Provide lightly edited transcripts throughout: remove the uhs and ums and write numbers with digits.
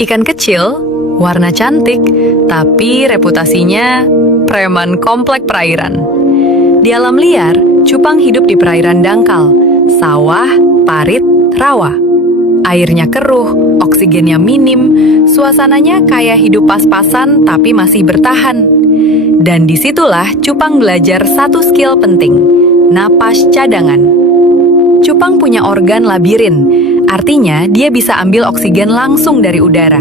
Ikan kecil, warna cantik, tapi reputasinya preman komplek perairan. Di alam liar, cupang hidup di perairan dangkal, sawah, parit, rawa. Airnya keruh, oksigennya minim, suasananya kayak hidup pas-pasan tapi masih bertahan. Dan disitulah cupang belajar satu skill penting, napas cadangan. Cupang punya organ labirin, artinya dia bisa ambil oksigen langsung dari udara.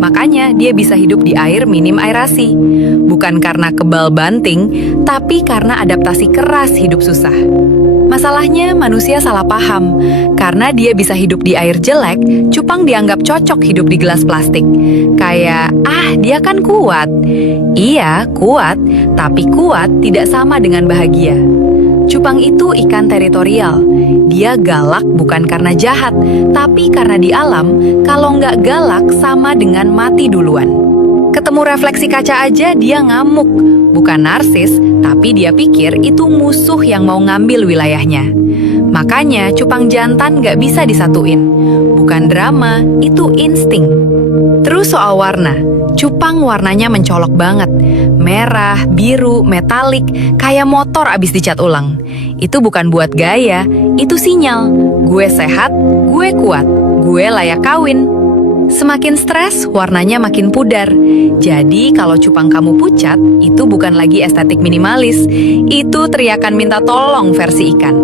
Makanya dia bisa hidup di air minim aerasi. Bukan karena kebal banting, tapi karena adaptasi keras hidup susah. Masalahnya manusia salah paham. Karena dia bisa hidup di air jelek, cupang dianggap cocok hidup di gelas plastik. Kayak, dia kan kuat. Iya, kuat, tapi kuat tidak sama dengan bahagia. Cupang itu ikan teritorial. Dia galak bukan karena jahat, tapi karena di alam, kalau nggak galak sama dengan mati duluan. Ketemu refleksi kaca aja dia ngamuk. Bukan narsis, tapi dia pikir itu musuh yang mau ngambil wilayahnya. Makanya cupang jantan nggak bisa disatuin. Bukan drama, itu insting. Terus soal warna, cupang warnanya mencolok banget. Merah, biru, metalik, kayak motor abis dicat ulang. Itu bukan buat gaya, itu sinyal. Gue sehat, gue kuat, gue layak kawin. Semakin stres, warnanya makin pudar. Jadi kalau cupang kamu pucat, itu bukan lagi estetik minimalis. Itu teriakan minta tolong versi ikan.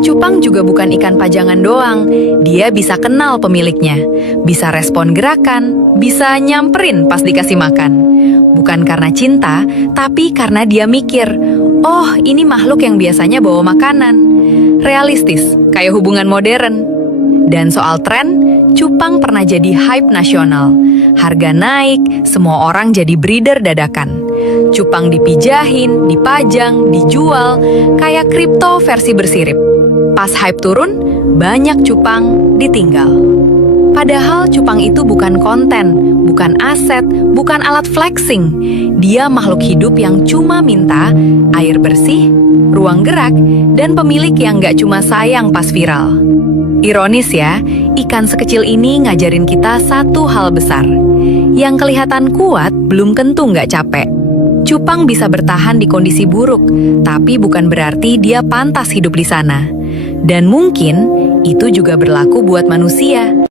Cupang juga bukan ikan pajangan doang. Dia bisa kenal pemiliknya, bisa respon gerakan, bisa nyamperin pas dikasih makan. Bukan karena cinta, tapi karena dia mikir, oh ini makhluk yang biasanya bawa makanan. Realistis, kayak hubungan modern. Dan soal tren, cupang pernah jadi hype nasional. Harga naik, semua orang jadi breeder dadakan. Cupang dipijahin, dipajang, dijual, kayak kripto versi bersirip. Pas hype turun, banyak cupang ditinggal. Padahal cupang itu bukan konten, bukan aset, bukan alat flexing. Dia makhluk hidup yang cuma minta air bersih, ruang gerak, dan pemilik yang nggak cuma sayang pas viral. Ironis ya, ikan sekecil ini ngajarin kita satu hal besar. Yang kelihatan kuat belum tentu nggak capek. Cupang bisa bertahan di kondisi buruk, tapi bukan berarti dia pantas hidup di sana. Dan mungkin itu juga berlaku buat manusia.